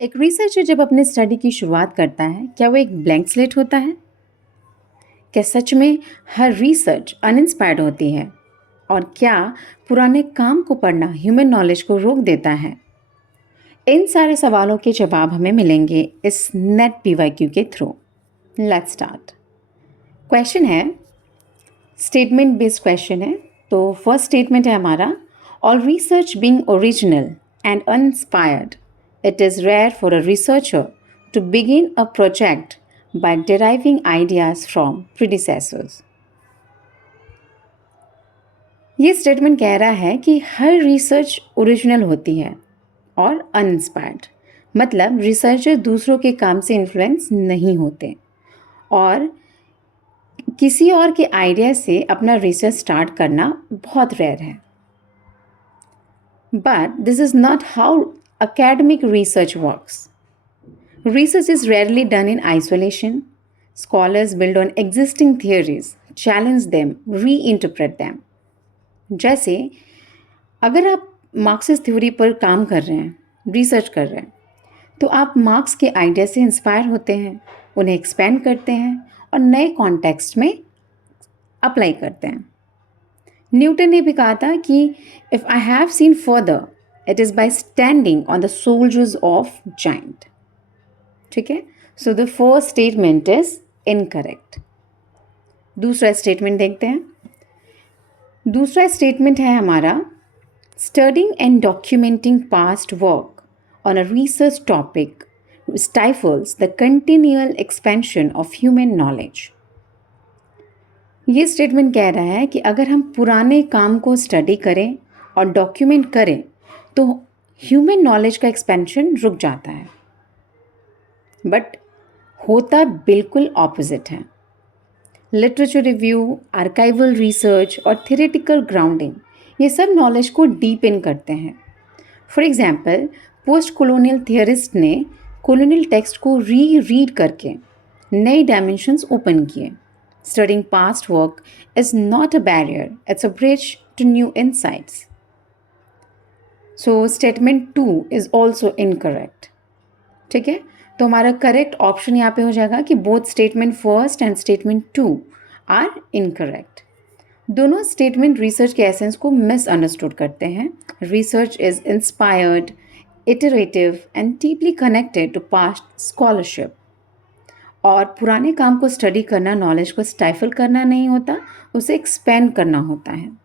एक रिसर्चर जब अपने स्टडी की शुरुआत करता है, क्या वो एक ब्लैंक स्लेट होता है? क्या सच में हर रिसर्च अनइंस्पायर्ड होती है? और क्या पुराने काम को पढ़ना ह्यूमन नॉलेज को रोक देता है? इन सारे सवालों के जवाब हमें मिलेंगे इस नेट पीवाईक्यू के थ्रू। Let's start. क्वेश्चन है, स्टेटमेंट बेस्ड क्वेश्चन है। तो फर्स्ट स्टेटमेंट है हमारा, all research being original and uninspired, it is rare for a researcher to begin a project by deriving ideas from predecessors। ये statement कह रहा है कि हर रिसर्च ओरिजिनल होती है और अनइंस्पायर्ड, मतलब रिसर्चर दूसरों के काम से इन्फ्लुएंस नहीं होते और किसी और के आइडिया से अपना रिसर्च स्टार्ट करना बहुत रेयर है। But this is not how academic research works. Research is rarely done in isolation. Scholars build on existing theories, challenge them, reinterpret them. जैसे अगर आप मार्क्सिस्ट थ्योरी पर काम कर रहे हैं, रिसर्च कर रहे हैं, तो आप मार्क्स के आइडिया से इंस्पायर होते हैं, उन्हें एक्सपेंड करते हैं और नए कॉन्टेक्स्ट में अप्लाई करते हैं। न्यूटन ने भी कहा था कि if I have seen further it is by standing on the soldiers of giant. ठीक है, so the first statement is incorrect. दूसरा स्टेटमेंट देखते हैं। दूसरा स्टेटमेंट है हमारा, studying and documenting past work on a research topic stifles the continual expansion of human knowledge। ये statement कह रहा है कि अगर हम पुराने काम को स्टडी करें और डॉक्यूमेंट करें तो ह्यूमन नॉलेज का एक्सपेंशन रुक जाता है। बट होता बिल्कुल ऑपोजिट है। लिटरेचर रिव्यू, आर्काइवल रिसर्च और थियोरेटिकल ग्राउंडिंग, ये सब नॉलेज को डीप इन करते हैं। For example, post colonial theorist ने कॉलोनियल टेक्स्ट को रीड करके नए डायमेंशंस ओपन किए। Studying past work is not a barrier, it's a bridge to new insights. So statement 2 is also incorrect. ठीक है, तो हमारा करेक्ट ऑप्शन यहाँ पे हो जाएगा कि both statement first and statement 2 are incorrect. दोनों स्टेटमेंट रिसर्च के एसेंस को मिसअंडरस्टूड करते हैं। Research is inspired, iterative and deeply connected to past scholarship. और पुराने काम को स्टडी करना नॉलेज को स्टाइफल करना नहीं होता, उसे एक्सपेंड करना होता है।